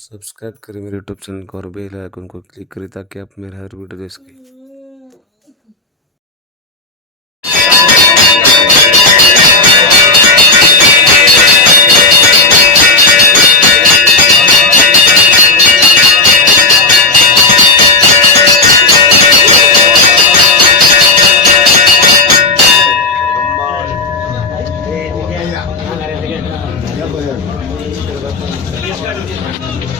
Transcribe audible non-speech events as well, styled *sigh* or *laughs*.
Subscribe करें मेरे YouTube channel को और बेल आइकन को क्लिक करें ताकि आप मेरे हर वीडियो देख सकें Thank *laughs* you.